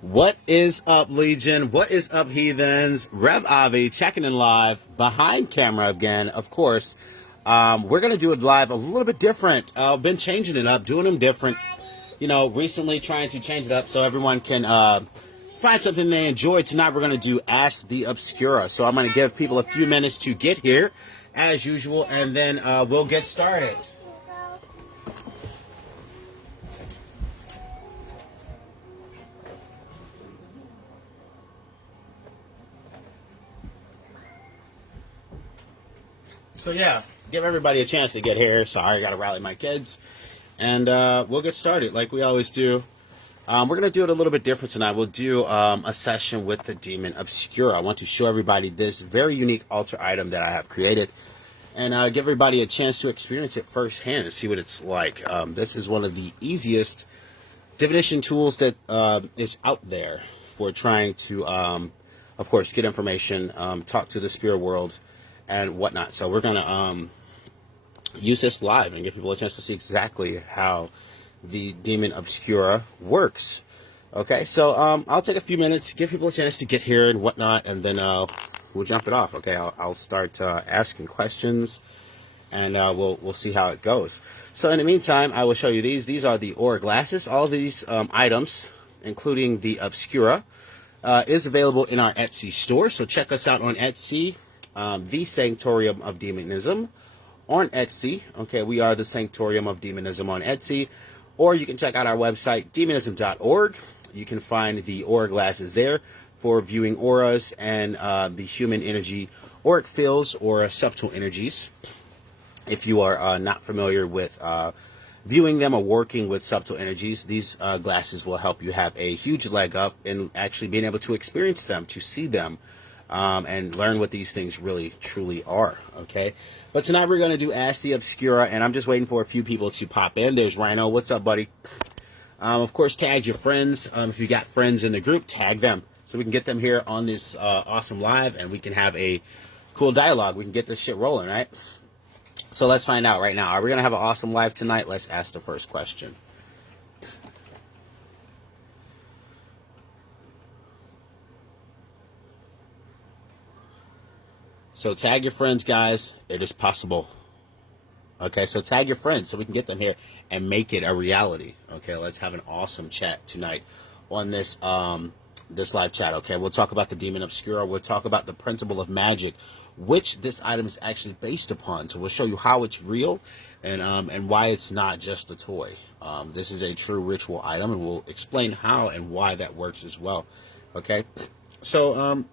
What is up, Legion? What is up, heathens? Rev Avi checking in live behind camera again, of course. We're going to do it live a little bit different. Been changing it up, doing them different. You know, recently trying to change it up so everyone can find something they enjoy. Tonight we're going to do Ask the Obscura. So I'm going to give people a few minutes to get here, as usual, and then we'll get started. So yeah, give everybody a chance to get here. Sorry, I got to rally my kids. And we'll get started like we always do. We're going to do it a little bit different tonight. We'll do a session with the Daemon Obscura. I want to show everybody this very unique altar item that I have created. And give everybody a chance to experience it firsthand and see what it's like. This is one of the easiest divination tools that is out there for trying to, of course, get information, talk to the spirit world, and whatnot. So we're going to use this live and give people a chance to see exactly how the Daemon Obscura works. Okay, so I'll take a few minutes, give people a chance to get here and whatnot, and then we'll jump it off. Okay, I'll start asking questions, and we'll see how it goes. So in the meantime, I will show you these. These are the aura glasses. All of these items, including the Obscura, is available in our Etsy store. So check us out on Etsy. The Sanctorium of Demonism on Etsy. Okay, we are the Sanctorium of Demonism on Etsy. Or you can check out our website, demonism.org. You can find the aura glasses there for viewing auras and the human energy auric fields or subtle energies. If you are not familiar with viewing them or working with subtle energies, these glasses will help you have a huge leg up in actually being able to experience them, to see them, and learn what these things really, truly are, okay? But tonight we're going to do Ask the Obscura, and I'm just waiting for a few people to pop in. There's Rhino. What's up, buddy? Of course, tag your friends. If you got friends in the group, tag them so we can get them here on this awesome live, and we can have a cool dialogue. We can get this shit rolling, right? So let's find out right now. Are we going to have an awesome live tonight? Let's ask the first question. So tag your friends, guys. It is possible. Okay, so tag your friends so we can get them here and make it a reality. Okay, let's have an awesome chat tonight on this this live chat. Okay, we'll talk about the Daemon Obscura. We'll talk about the principle of magic, which this item is actually based upon. So we'll show you how it's real and why it's not just a toy. This is a true ritual item, and we'll explain how and why that works as well. Okay, so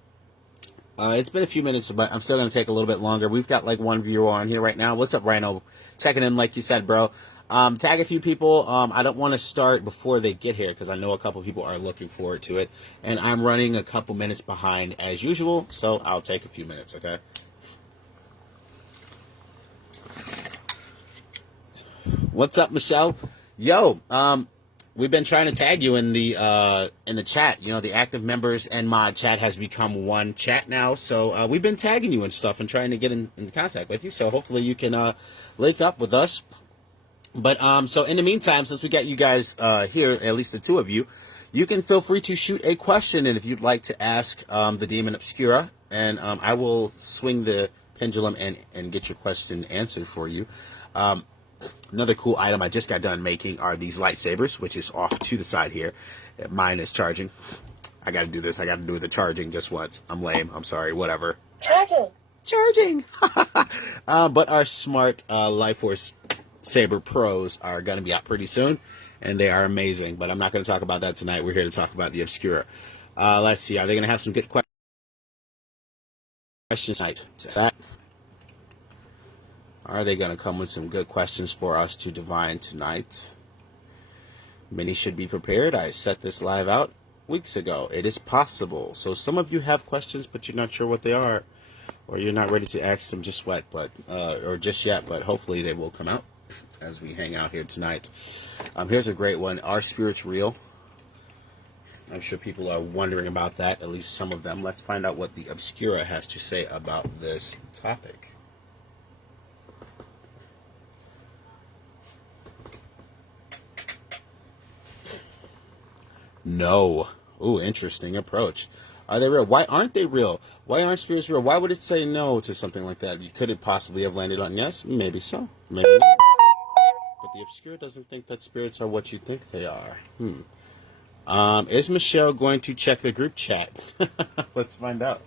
it's been a few minutes, but I'm still going to take a little bit longer. We've got like one viewer on here right now. What's up, Rhino? Checking in like you said, bro. Tag a few people. I don't want to start before they get here because I know a couple people are looking forward to it. And I'm running a couple minutes behind as usual, so I'll take a few minutes, okay? What's up, Michelle? Yo, we've been trying to tag you in the chat. You know, the active members and mod chat has become one chat now. So we've been tagging you and stuff and trying to get in contact with you. So hopefully you can link up with us. But so in the meantime, since we got you guys here, at least the two of you, you can feel free to shoot a question. And if you'd like to ask the Daemon Obscura, and I will swing the pendulum and get your question answered for you. Another cool item I just got done making are these lightsabers, which is off to the side here. Mine is charging. I got to do this. I got to do the charging just once. I'm lame. I'm sorry. Whatever. Charging. But our smart Life Force Saber Pros are going to be out pretty soon, and they are amazing. But I'm not going to talk about that tonight. We're here to talk about the Obscura. Let's see. Are they going to have some good questions tonight? Are they going to come with some good questions for us to divine tonight? Many should be prepared. I set this live out weeks ago. It is possible. So some of you have questions, but you're not sure what they are, or you're not ready to ask them just yet, but hopefully they will come out as we hang out here tonight. Here's a great one. Are spirits real? I'm sure people are wondering about that, at least some of them. Let's find out what the Obscura has to say about this topic. No. Ooh, interesting approach. Are they real? Why aren't they real? Why aren't spirits real? Why would it say no to something like that? Could it possibly have landed on yes? Maybe so. Maybe not. But the Obscura doesn't think that spirits are what you think they are. Is Michelle going to check the group chat? Let's find out.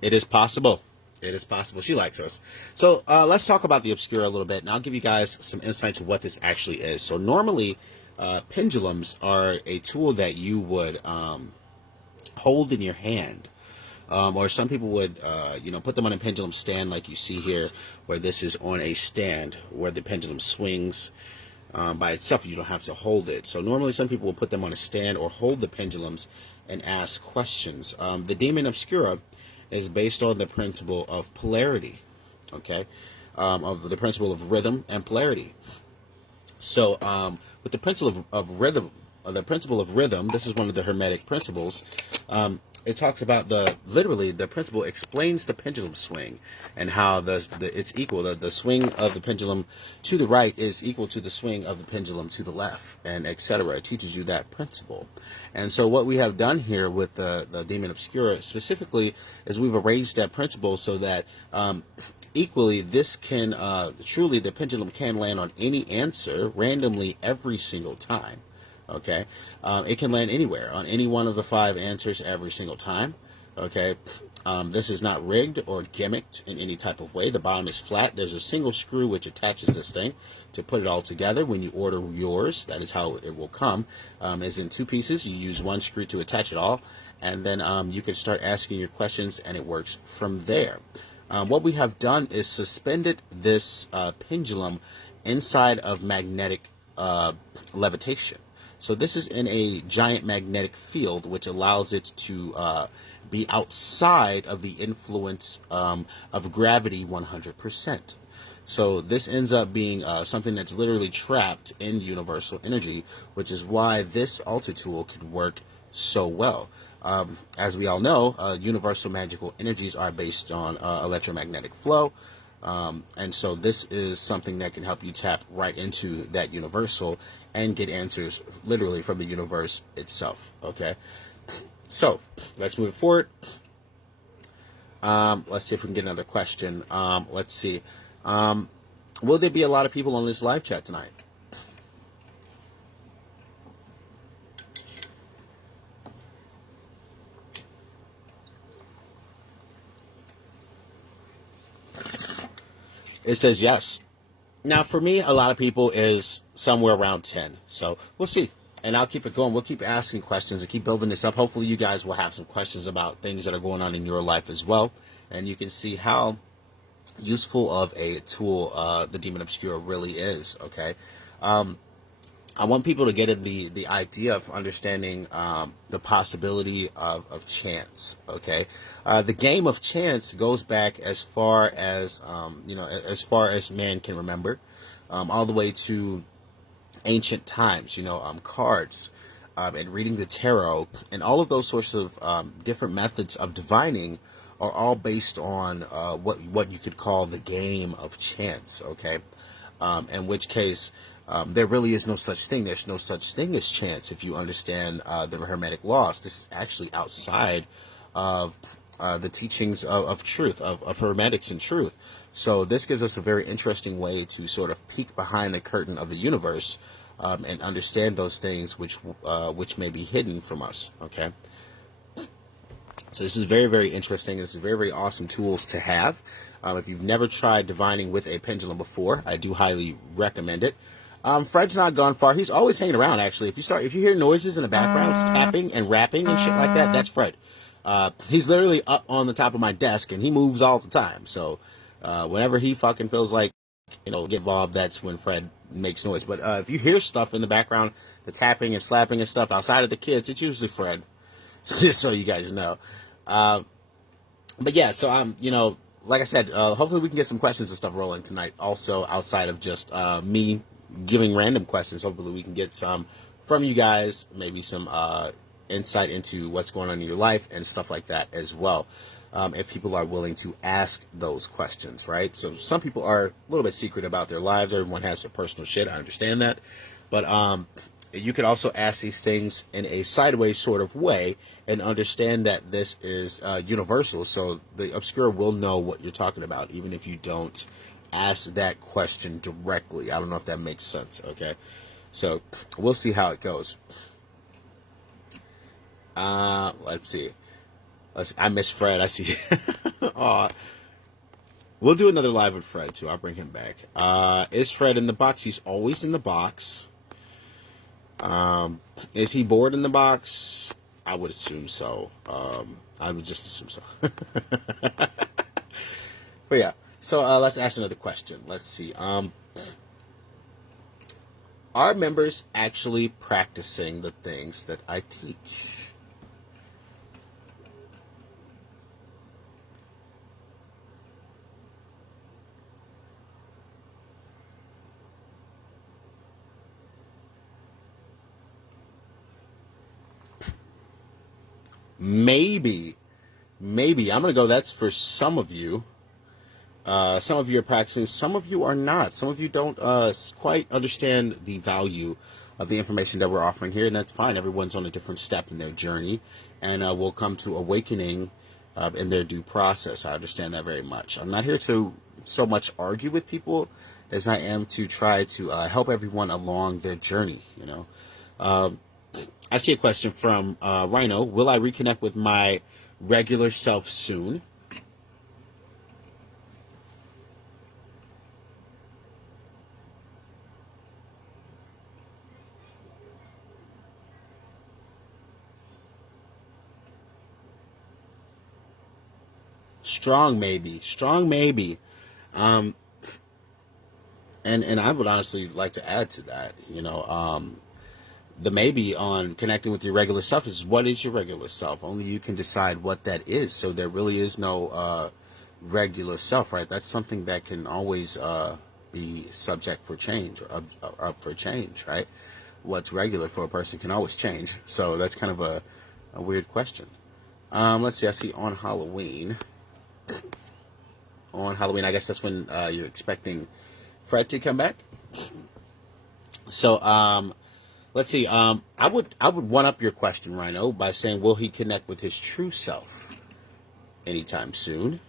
It is possible. It is possible. She likes us. So let's talk about the Obscura a little bit, and I'll give you guys some insight to what this actually is. So normally, pendulums are a tool that you would hold in your hand. Or some people would, put them on a pendulum stand like you see here, where this is on a stand where the pendulum swings by itself. You don't have to hold it. So normally some people will put them on a stand or hold the pendulums and ask questions. The Daemon Obscura is based on the principle of polarity, okay, of the principle of rhythm and polarity. So with the principle of rhythm, this is one of the Hermetic principles. It talks about the principle explains the pendulum swing and how it's equal. The swing of the pendulum to the right is equal to the swing of the pendulum to the left, and etc. It teaches you that principle. And so what we have done here with the Daemon Obscura specifically is we've arranged that principle so that equally this can truly the pendulum can land on any answer randomly every single time. Okay, it can land anywhere on any one of the 5 answers every single time. Okay, this is not rigged or gimmicked in any type of way. The bottom is flat. There's a single screw which attaches this thing to put it all together. When you order yours, that is how it will come. Is in 2 pieces. You use 1 screw to attach it all, and then you can start asking your questions, and it works from there. What we have done is suspended this pendulum inside of magnetic levitation. So this is in a giant magnetic field, which allows it to be outside of the influence of gravity 100%. So this ends up being something that's literally trapped in universal energy, which is why this altar tool could work so well. As we all know, universal magical energies are based on electromagnetic flow. And so this is something that can help you tap right into that universal and get answers literally from the universe itself. Okay, so let's move forward. Let's see if we can get another question. Let's see. Will there be a lot of people on this live chat tonight? It says yes. Now, for me, a lot of people is somewhere around 10. So we'll see. And I'll keep it going. We'll keep asking questions and keep building this up. Hopefully you guys will have some questions about things that are going on in your life as well. And you can see how useful of a tool the Daemon Obscura really is. Okay. I want people to get in the idea of understanding the possibility of chance. Okay, the game of chance goes back as far as as far as man can remember, all the way to ancient times. Cards and reading the tarot and all of those sorts of different methods of divining are all based on what you could call the game of chance. Okay, in which case. There really is no such thing. There's no such thing as chance if you understand the Hermetic laws. This is actually outside of the teachings of truth, of Hermetics and truth. So this gives us a very interesting way to sort of peek behind the curtain of the universe and understand those things which may be hidden from us. Okay. So this is very, very interesting. This is very, very awesome tools to have. If you've never tried divining with a pendulum before, I do highly recommend it. Fred's not gone far. He's always hanging around, actually. If you hear noises in the background, it's tapping and rapping and shit like that, that's Fred. He's literally up on the top of my desk, and he moves all the time. So whenever he fucking feels like, get involved, that's when Fred makes noise. But if you hear stuff in the background, the tapping and slapping and stuff outside of the kids, it's usually Fred. Just so you guys know. But yeah, so like I said, hopefully we can get some questions and stuff rolling tonight. Also, outside of just me giving random questions, hopefully we can get some from you guys, maybe some insight into what's going on in your life and stuff like that as well. if people are willing to ask those questions, right? So some people are a little bit secret about their lives. Everyone has their personal shit. I understand that. But you can also ask these things in a sideways sort of way and understand that this is universal. So the Obscura will know what you're talking about, even if you don't ask that question directly. I don't know if that makes sense, okay? So we'll see how it goes. Let's see. I miss Fred. I see. Aw. We'll do another live with Fred, too. I'll bring him back. Is Fred in the box? He's always in the box. Is he bored in the box? I would assume so. I would just assume so. But yeah. So let's ask another question. Let's see. Are members actually practicing the things that I teach? Maybe. I'm gonna go. That's for some of you. Some of you are practicing. Some of you are not. Some of you don't quite understand the value of the information that we're offering here, and that's fine. Everyone's on a different step in their journey, and will come to awakening in their due process. I understand that very much. I'm not here to so much argue with people as I am to try to help everyone along their journey. I see a question from Rhino. Will I reconnect with my regular self soon? Strong maybe. Strong maybe. Um, and I would honestly like to add to that. The maybe on connecting with your regular self is, what is your regular self? Only you can decide what that is. So there really is no regular self, right? That's something that can always be subject for change, or up for change, right? What's regular for a person can always change. So that's kind of a weird question. Let's see. I see on Halloween. I guess that's when you're expecting Fred to come back. So let's see. I would one up your question, Rhino, by saying, will he connect with his true self anytime soon?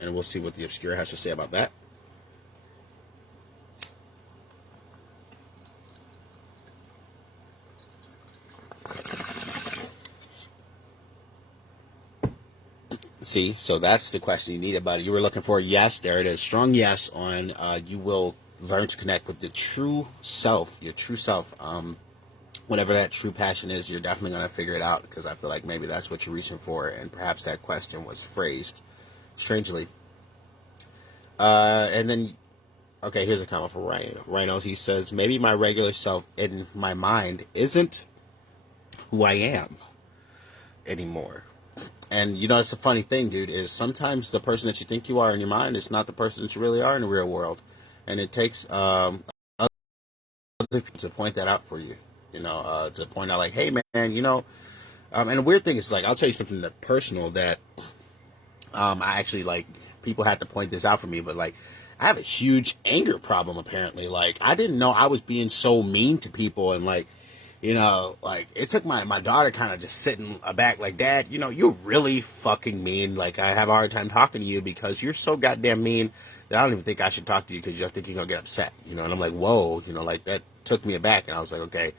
And we'll see what the Obscura has to say about that. See, so that's the question you needed, buddy. You were looking for a yes. There it is. Strong yes on you will learn to connect with the true self, your true self. Whatever that true passion is, you're definitely going to figure it out, because I feel like maybe that's what you're reaching for, and perhaps that question was phrased strangely. And then, okay, here's a comment from Ryan. Rhino, he says, maybe my regular self in my mind isn't who I am anymore. And it's a funny thing, dude, is sometimes the person that you think you are in your mind is not the person that you really are in the real world. And it takes other people to point that out for you, to point out like, hey, man, and the weird thing is, like, I'll tell you something that personal that I actually, like, people had to point this out for me, but, like, I have a huge anger problem, apparently. Like, I didn't know I was being so mean to people, and, like, like, it took my daughter kind of just sitting back like, Dad, you're really fucking mean. Like, I have a hard time talking to you because you're so goddamn mean that I don't even think I should talk to you, because I think you're going to get upset, and I'm like, whoa, like, that took me aback, and I was like, okay,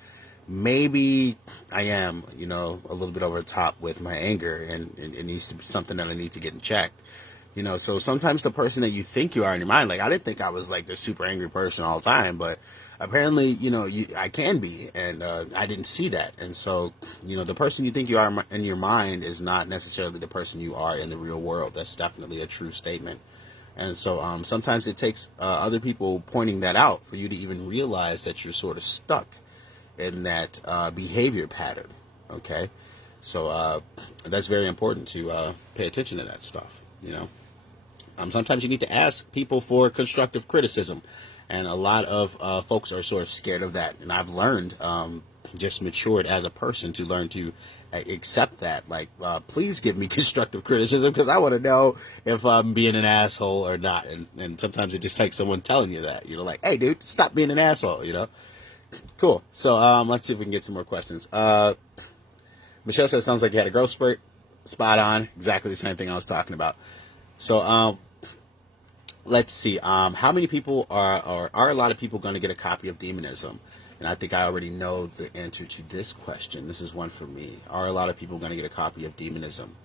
maybe I am, a little bit over the top with my anger, and it needs to be something that I need to get in check. So sometimes the person that you think you are in your mind, like, I didn't think I was like the super angry person all the time, but apparently, I can be, and I didn't see that. And so, the person you think you are in your mind is not necessarily the person you are in the real world. That's definitely a true statement. And so sometimes it takes other people pointing that out for you to even realize that you're sort of stuck in that behavior pattern. Okay, so that's very important to pay attention to that stuff. Sometimes you need to ask people for constructive criticism. And a lot of folks are sort of scared of that. And I've learned, just matured as a person to learn to accept that. Like, please give me constructive criticism because I want to know if I'm being an asshole or not. And sometimes it just takes someone telling you that. Like, hey, dude, stop being an asshole, Cool. So let's see if we can get some more questions. Michelle says, sounds like you had a growth spurt. Spot on. Exactly the same thing I was talking about. So let's see. How many people are a lot of people going to get a copy of Demonism? And I think I already know the answer to this question. This is one for me. Are a lot of people going to get a copy of Demonism?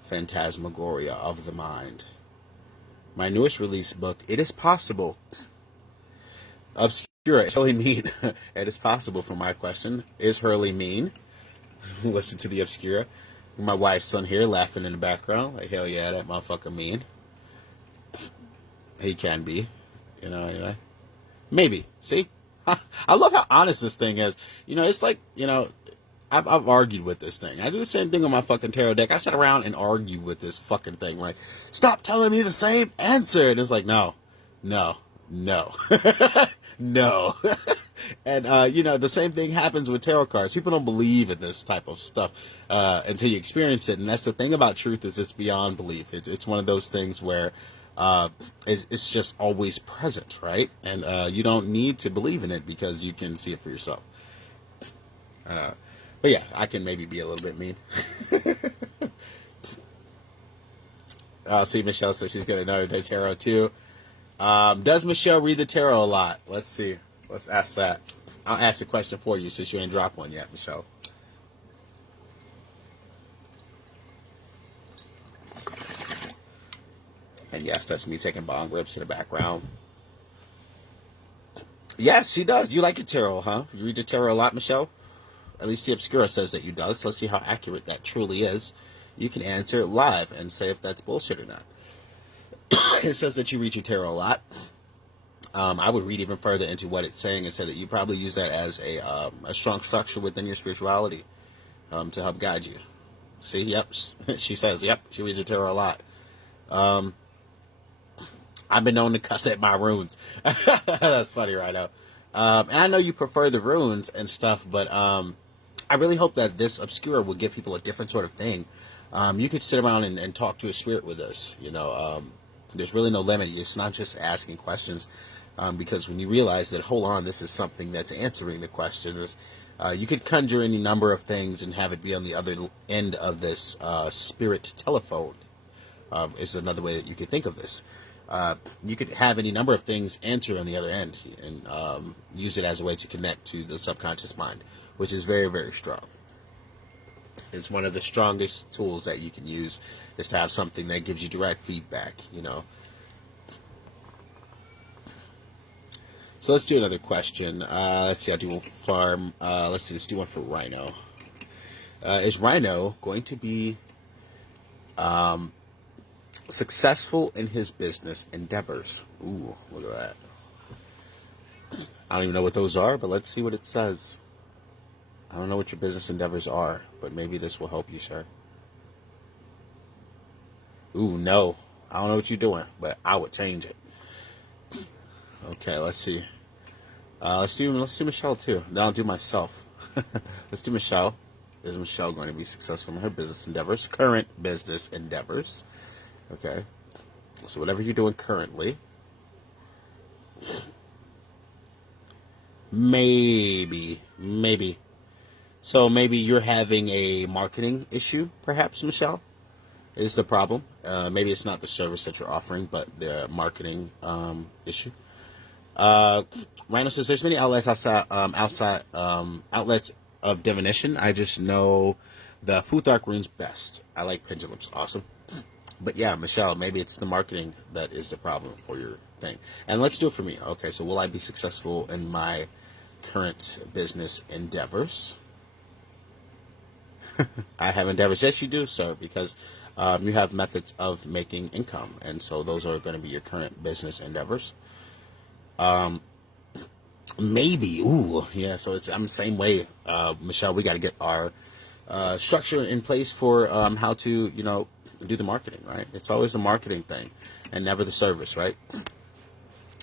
Phantasmagoria of the Mind. My newest release book, It Is Possible. Obscura, is Hurley mean? It is possible for my question. Is Hurley mean? Listen to the Obscura. My wife's son here laughing in the background. Like, hell yeah, that motherfucker mean. He can be. Anyway. Maybe. See? I love how honest this thing is. It's like, I've argued with this thing. I do the same thing on my fucking tarot deck. I sit around and argue with this fucking thing. Like, stop telling me the same answer. And it's like, no. No. And, the same thing happens with tarot cards. People don't believe in this type of stuff until you experience it. And that's the thing about truth is it's beyond belief. It's one of those things where it's just always present, right? And you don't need to believe in it because you can see it for yourself. But yeah, I can maybe be a little bit mean. See, Michelle says she's going to know the tarot too. Does Michelle read the tarot a lot? Let's see. Let's ask that. I'll ask the question for you since you ain't dropped one yet, Michelle. And yes, that's me taking bong rips in the background. Yes, she does. You like your tarot, huh? You read the tarot a lot, Michelle? At least the Obscura says that you does. Let's see how accurate that truly is. You can answer live and say if that's bullshit or not. It says that you read your tarot a lot. I would read even further into what it's saying and say that you probably use that as a strong structure within your spirituality to help guide you. See, yep. She says, yep, she reads her tarot a lot. I've been known to cuss at my runes. That's funny right now. And I know you prefer the runes and stuff, but I really hope that this Obscura will give people a different sort of thing. You could sit around and talk to a spirit with us, there's really no limit. It's not just asking questions, because when you realize that, hold on, this is something that's answering the question, you could conjure any number of things and have it be on the other end of this spirit telephone, is another way that you could think of this. You could have any number of things answer on the other end and use it as a way to connect to the subconscious mind, which is very, very strong. It's one of the strongest tools that you can use is to have something that gives you direct feedback, So let's do another question. Let's see, I'll do a farm. Let's do one for Rhino. Is Rhino going to be successful in his business endeavors? Ooh, look at that. I don't even know what those are, but let's see what it says. I don't know what your business endeavors are, but maybe this will help you, sir. Ooh, no. I don't know what you're doing, but I would change it. Okay, let's see. Let's do Michelle too. Then I'll do myself. Let's do Michelle. Is Michelle going to be successful in her business endeavors? Current business endeavors. Okay. So whatever you're doing currently. Maybe. So maybe you're having a marketing issue, perhaps, Michelle, is the problem. Maybe it's not the service that you're offering, but the marketing issue. Rhino says there's many outlets outlets of divination. I just know the Futhark runes best. I like pendulums. Awesome. But yeah, Michelle, maybe it's the marketing that is the problem for your thing. And let's do it for me. Okay, so will I be successful in my current business endeavors? I have endeavors. Yes, you do, sir, because you have methods of making income, and so those are going to be your current business endeavors. Maybe, ooh, yeah. So I'm the same way, Michelle. We got to get our structure in place for how to, do the marketing, right? It's always the marketing thing. and never the service, right?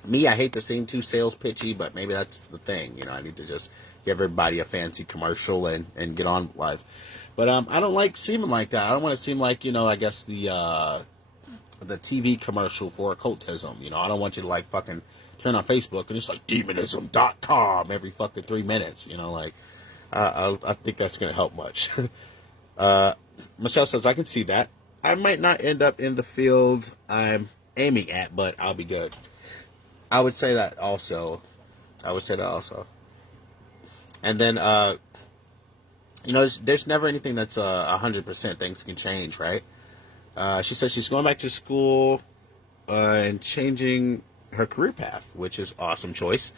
Me, I hate to seem too sales pitchy, but maybe that's the thing. I need to just give everybody a fancy commercial and get on with life. But I don't like seeming like that. I don't want to seem like, I guess the TV commercial for occultism. I don't want you to like fucking turn on Facebook and it's like demonism.com every fucking 3 minutes. I think that's going to help much. Michelle says, I can see that. I might not end up in the field I'm aiming at, but I'll be good. I would say that also. And then, there's never anything that's 100%. Things can change, right? She says she's going back to school and changing her career path, which is awesome choice.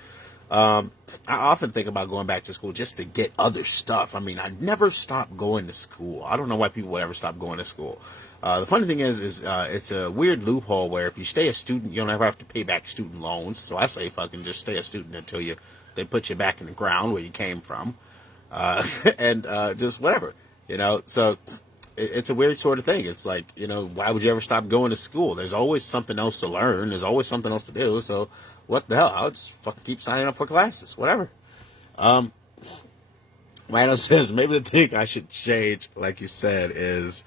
I often think about going back to school just to get other stuff. I mean, I never stopped going to school. I don't know why people would ever stop going to school. The funny thing is it's a weird loophole where if you stay a student, you don't ever have to pay back student loans. So I say fucking just stay a student until they put you back in the ground where you came from. And just whatever, So it's a weird sort of thing. It's like, why would you ever stop going to school? There's always something else to learn. There's always something else to do. So what the hell? I'll just fucking keep signing up for classes, whatever. Rhino says, maybe the thing I should change, like you said, is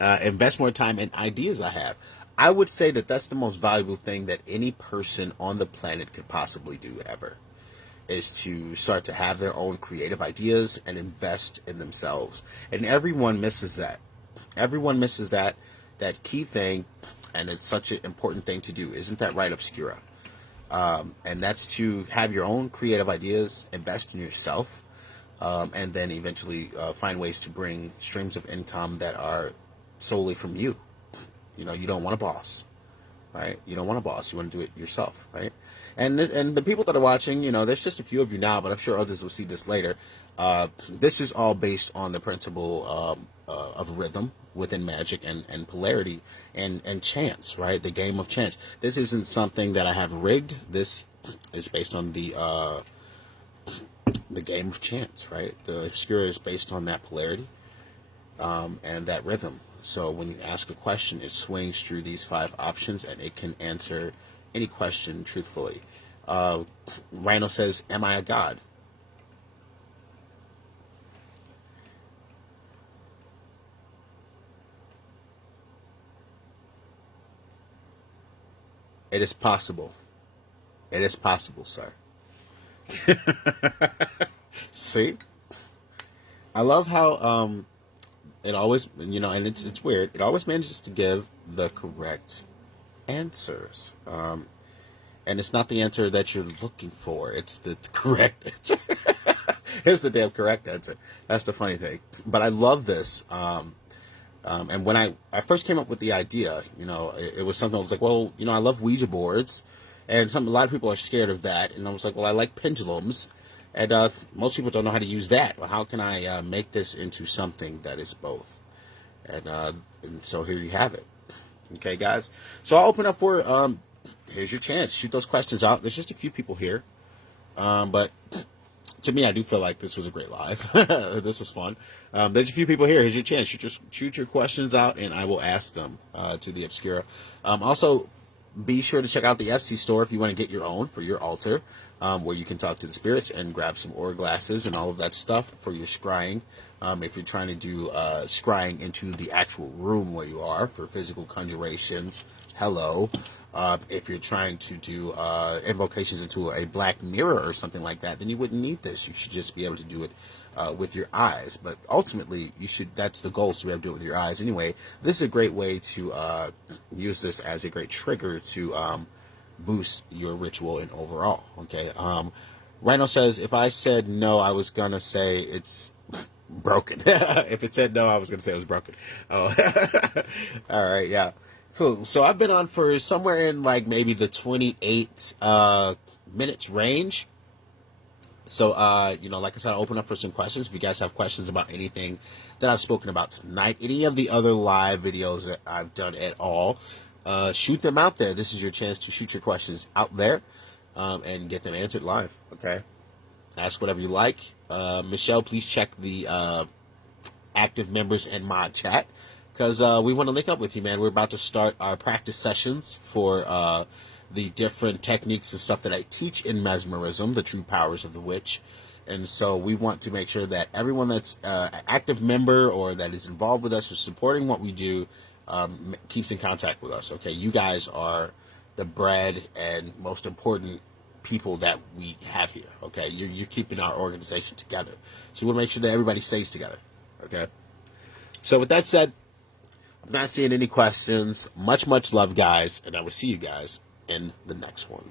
invest more time in ideas I have. I would say that that's the most valuable thing that any person on the planet could possibly do ever, is to start to have their own creative ideas and invest in themselves. And everyone misses that. Everyone misses that key thing, and it's such an important thing to do. Isn't that right, Obscura? And that's to have your own creative ideas, invest in yourself, and then eventually find ways to bring streams of income that are solely from you. You don't want a boss, right? You don't want a boss. You want to do it yourself, right? And the people that are watching, there's just a few of you now, but I'm sure others will see this later. This is all based on the principle of rhythm within magic and polarity and chance, right? The game of chance. This isn't something that I have rigged. This is based on the game of chance, right? The Obscura is based on that polarity and that rhythm. So when you ask a question, it swings through these 5 options and it can answer any question truthfully. Rhino says, am I a god? It is possible. It is possible, sir. See? I love how it always, and it's weird, it always manages to give the correct answers. And it's not the answer that you're looking for. It's the correct answer. It's the damn correct answer. That's the funny thing. But I love this. And when I first came up with the idea, it was something I was like, well, I love Ouija boards. And a lot of people are scared of that. And I was like, well, I like pendulums. And most people don't know how to use that. Well, how can I make this into something that is both? And so here you have it. Okay, guys. So I'll open up for, here's your chance. Shoot those questions out. There's just a few people here. But to me, I do feel like this was a great live. This was fun. There's a few people here. Here's your chance. Shoot your questions out, and I will ask them to the Obscura. Also, be sure to check out the FC store if you want to get your own for your altar, where you can talk to the spirits and grab some aura glasses and all of that stuff for your scrying. If you're trying to do scrying into the actual room where you are for physical conjurations, hello. If you're trying to do invocations into a black mirror or something like that, then you wouldn't need this. You should just be able to do it with your eyes. But ultimately, that's the goal, is to be able to do it with your eyes anyway. This is a great way to use this as a great trigger to boost your ritual and overall. Okay. Rhino says, if I said no, I was going to say it's broken. If it said no, I was going to say it was broken. Oh, all right. Yeah. Cool. So I've been on for somewhere in like maybe the 28 minutes range. So, like I said, I'll open up for some questions. If you guys have questions about anything that I've spoken about tonight, any of the other live videos that I've done at all, shoot them out there. This is your chance to shoot your questions out there and get them answered live. Okay. Ask whatever you like. Michelle, please check the active members and mod chat, because we want to link up with you, man. We're about to start our practice sessions for the different techniques and stuff that I teach in mesmerism, the true powers of the witch. And so we want to make sure that everyone that's an active member or that is involved with us or supporting what we do keeps in contact with us. Okay, you guys are the bread and most important people that we have here. Okay, you're keeping our organization together. So we want to make sure that everybody stays together. Okay. So with that said, I'm not seeing any questions. Much love, guys, and I will see you guys in the next one.